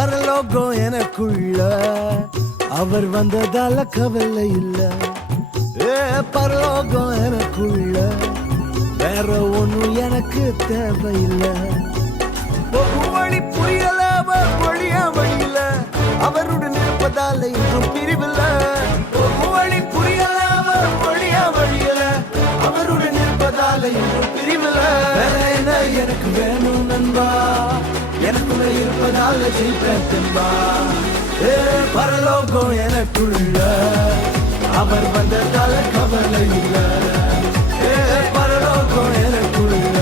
பரலோகம் எனக்குள்ள அவர் வந்ததால கவலை இல்ல. பரலோகம் எனக்குள்ள வேற ஒண்ணும் எனக்கு தேவையில்லை. வழி புரியல வழியா வழியில அவருடன் இருப்பதால இன்னும் பிரிவில்ல. வழி புரியல வழியா வழியில அவருடன் இருப்பதால இன்னும் பிரிவில்ல. வேற என்ன எனக்கு வேணும் நண்பா, எனக்குள்ள இருப்பதால ஜெயிப்பேன் தெம்பா. பரலோகம் எனக்குள்ள அவர் வந்ததால கவலை இல்ல. பரலோகம் எனக்குள்ள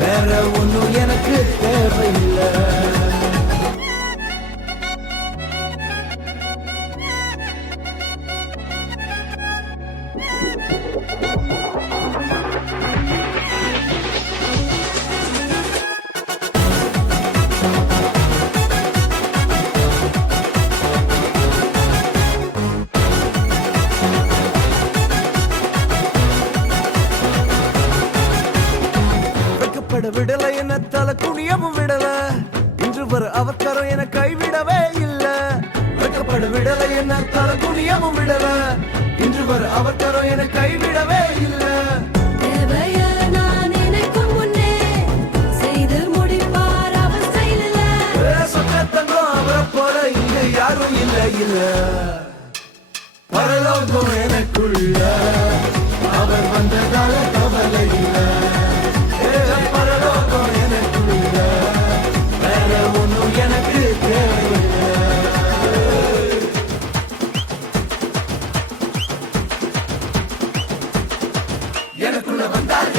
வேற ஒண்ணும் எனக்கு தேவையில்லை. விடல என்ன தலை குனியவும் விடல, இன்று வர அவக்கரம் என கைவிடவே இல்ல. வெட்கப்பட விடல என்ன தலை குனியவும் விடல, இன்று வர அவக்கரம் என கைவிடவே இல்ல. அவரை போல இங்க யாரும் இல்ல இல்ல. பரலோகம் எனக்குள்ள அவர் வந்ததால கவலை இல்ல. பரலோகம் எனக்குள்ள வேற ஒண்ணும் எனக்கு தேவையில்லை. எனக்குள்ள வந்தால